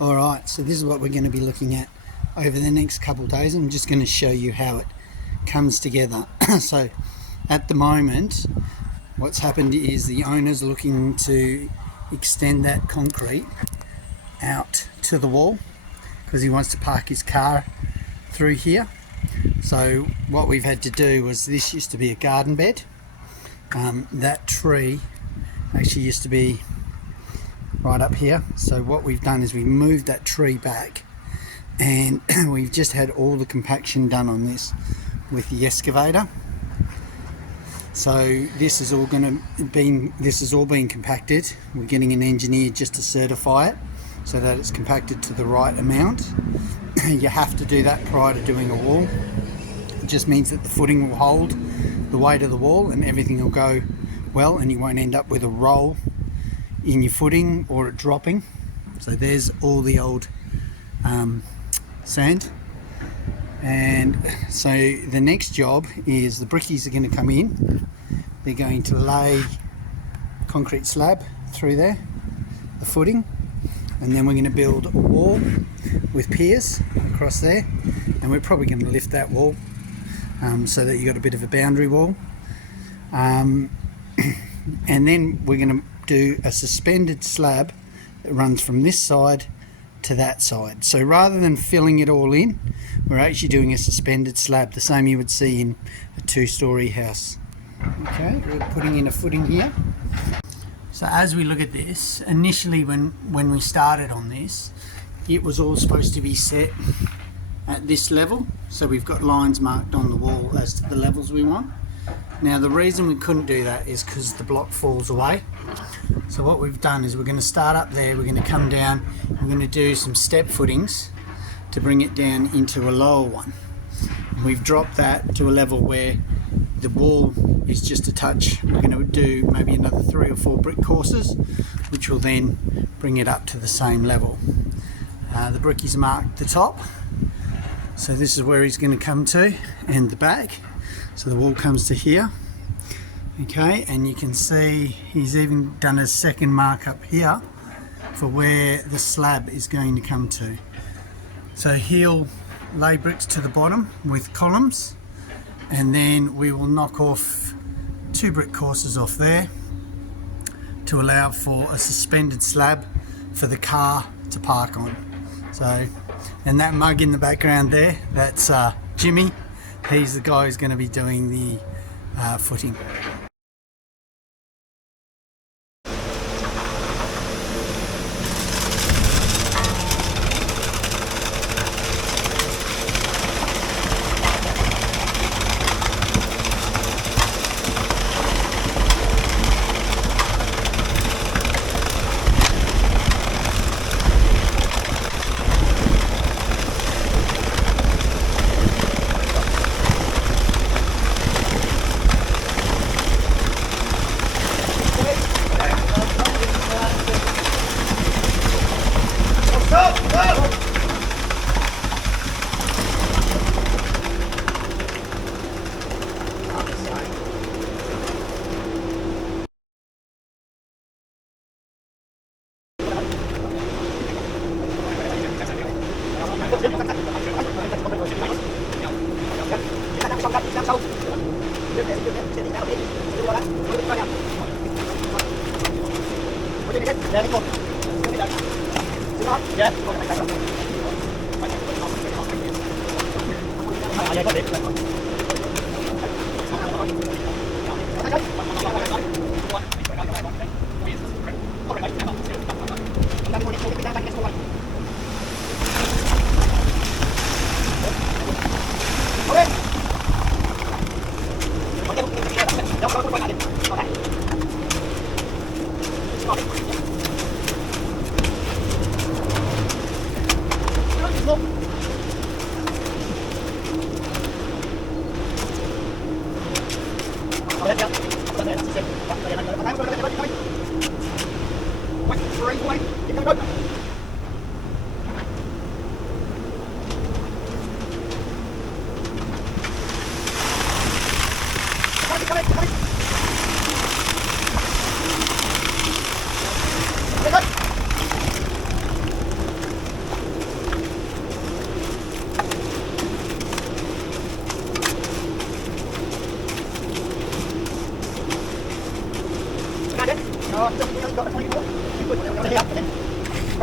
Alright, so this is what we're going to be looking at over the next couple of days. I'm just going to show you how it comes together. So at the moment, what's happened is the owner's looking to extend that concrete out to the wall because he wants to park his car through here. So what we've had to do was, this used to be a garden bed. That tree actually used to be right up here. So what we've done is we moved that tree back, and we've just had all the compaction done on this with the excavator. So this is all being compacted. We're getting an engineer just to certify it so that it's compacted to the right amount. You have to do that prior to doing a wall. It just means that the footing will hold the weight of the wall and everything will go well, and you won't end up with a roll in your footing or it dropping. So there's all the old sand. And so the next job is the brickies are going to come in. They're going to lay concrete slab through there, the footing, and then we're going to build a wall with piers across there, and we're probably going to lift that wall so that you've got a bit of a boundary wall. And then we're going to do a suspended slab that runs from this side to that side. So rather than filling it all in, we're actually doing a suspended slab, the same you would see in a two-story house. Okay, we're putting in a footing here. So as we look at this, initially when we started on this, it was all supposed to be set at this level. So we've got lines marked on the wall as to the levels we want. Now the reason we couldn't do that is because the block falls away. So what we've done is we're going to start up there, we're going to come down, we're going to do some step footings to bring it down into a lower one. And we've dropped that to a level where the wall is just a touch. We're going to do maybe another 3 or 4 brick courses, which will then bring it up to the same level. The brickies marked the top, so this is where he's going to come to, and the back. So the wall comes to here. Okay, and you can see he's even done a second mark up here for where the slab is going to come to. So he'll lay bricks to the bottom with columns, and then we will knock off 2 brick courses off there to allow for a suspended slab for the car to park on. So, and that mug in the background there, that's Jimmy. He's the guy who's going to be doing the footing.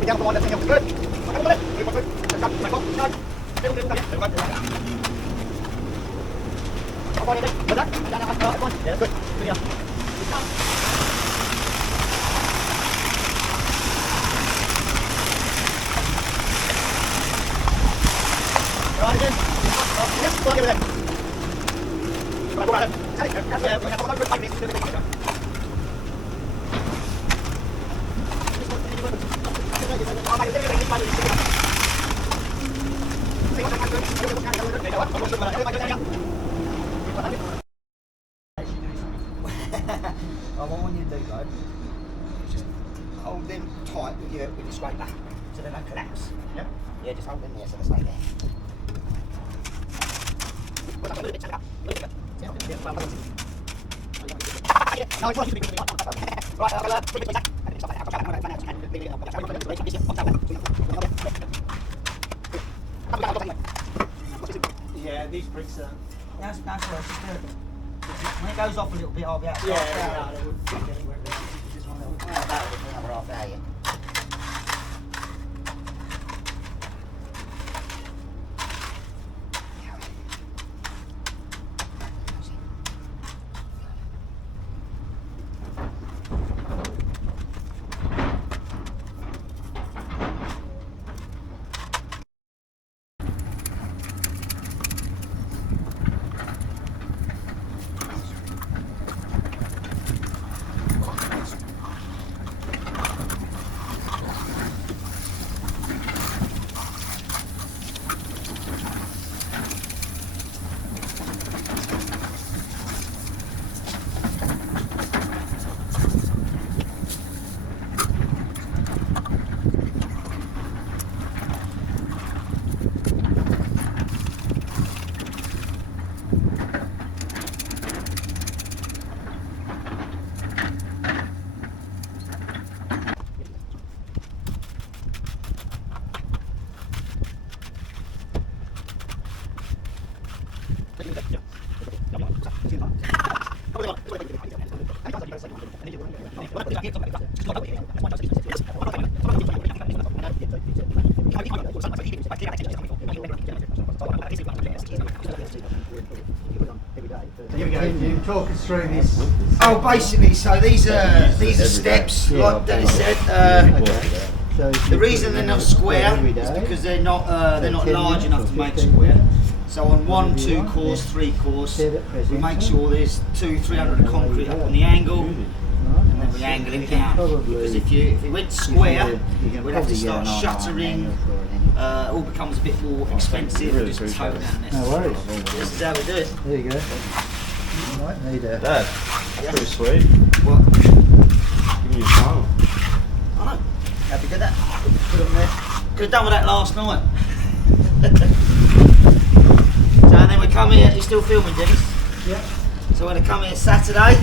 What I want you to do though, is just hold them tight with your scraper so they don't collapse. Yeah? Yeah, just hold them there so they stay there. Yeah, these bricks are... That's what I just do. When it goes off a little bit, I'll be out. Yeah, they wouldn't fit anywhere. Just one little... About another half hour, yeah. Can you talk us through this? Oh, basically, so these are steps, like Dennis said. The reason they're not square is because they're not large enough to make square. So on 1, 2 course, 3 course, we make sure there's 200-300 of concrete up on the angle, and then we angle it down. Because if we went square, we'd have to start shuttering. All becomes a bit more expensive. We just toe down this. No worries. This is how we do it. There you go. You might need a... Dad, Yeah. pretty sweet. What? Give me your phone. I know. Happy with that. Put it on there. Could have done with that last night. So and then we come here. You're still filming, Dennis? Yeah. So we're going to come here Saturday.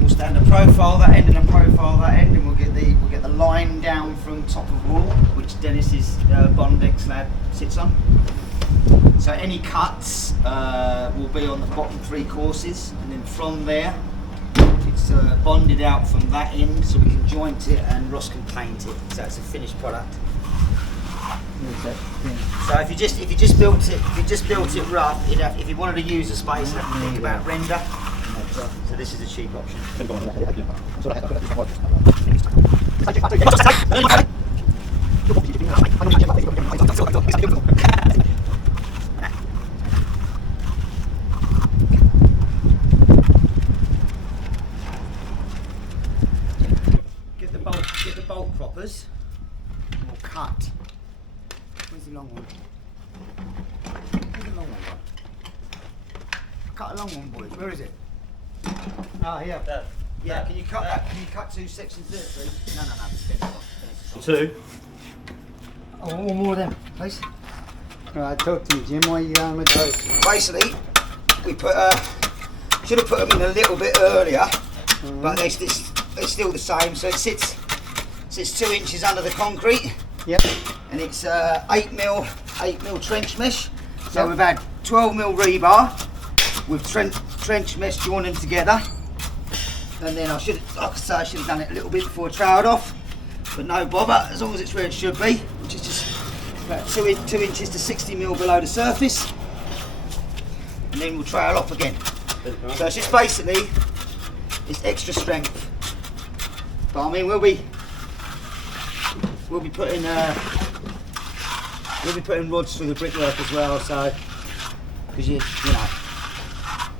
We'll stand a profile that end and a profile that end, and we'll get the line down from top of wall, which Dennis's Bondex slab sits on. So any cuts will be on the bottom 3 courses, and then from there it's bonded out from that end, so we can joint it and Ross can paint it. So it's a finished product. So if you just built it rough, if you wanted to use a space, you have to think about render. So this is a cheap option. Get the bolt proppers, and we'll cut. Where's the long one? Where's the long one? Cut a long one, boys. Where is it? Oh, here. Yeah, can you cut that? Can you cut 2 sections there, please? No. Finish. 2. Oh, one more of them, please. Right, talk to me, Jim. Why are you going with those? Basically, we should have put them in a little bit earlier, but they're still the same. So it sits 2 inches under the concrete. Yep. And it's 8mm trench mesh. So we've had 12mm rebar with trench mesh joined them together. And then I should have done it a little bit before I troweled off. but no bother, as long as it's where it should be, which is just about 2 inches to 60mm below the surface, and then we'll trail off again. So it's just basically, it's extra strength. But I mean, we'll be putting rods through the brickwork as well. So because you know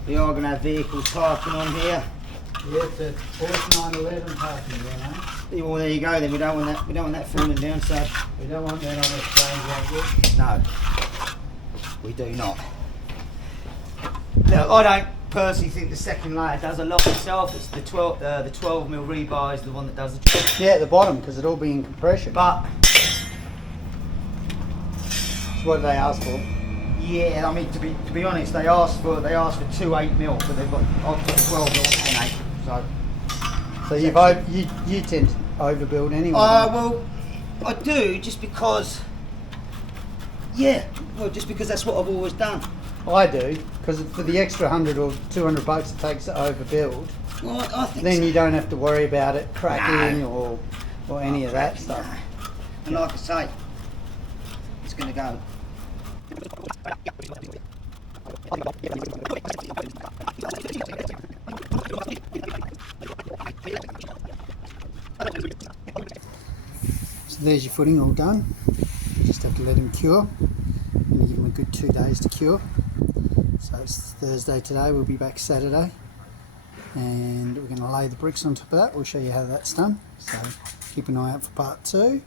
we are going to have vehicles parking on here. Yeah, it's a Porsche 911 parking there, mate. Well, there you go. Then we don't want that falling down. So We don't want that on a strange angle. no, we do not. Look, I don't personally think the second layer does a lot itself. It's the 12mm rebar is the one that does the job. Yeah, at the bottom, because it'll be in compression. But That's what they asked for. yeah, I mean to be honest, they asked for 2 8mm, but they've got I've got 12mm and 8. So you tend to overbuild anyway. Well, I do just because. Yeah, well, just because that's what I've always done. I do, because for the extra $100 or $200 it takes to overbuild, Well, I think then so. you don't have to worry about it cracking or any of that stuff. No. And like I say, it's going to go. So there's your footing all done. Just have to let him cure. I'm going to give him a good 2 days to cure. So it's Thursday today, we'll be back Saturday. And we're going to lay the bricks on top of that. We'll show you how that's done. So keep an eye out for part 2.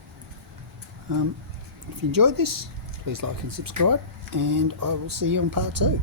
If you enjoyed this, please like and subscribe. And I will see you on part 2.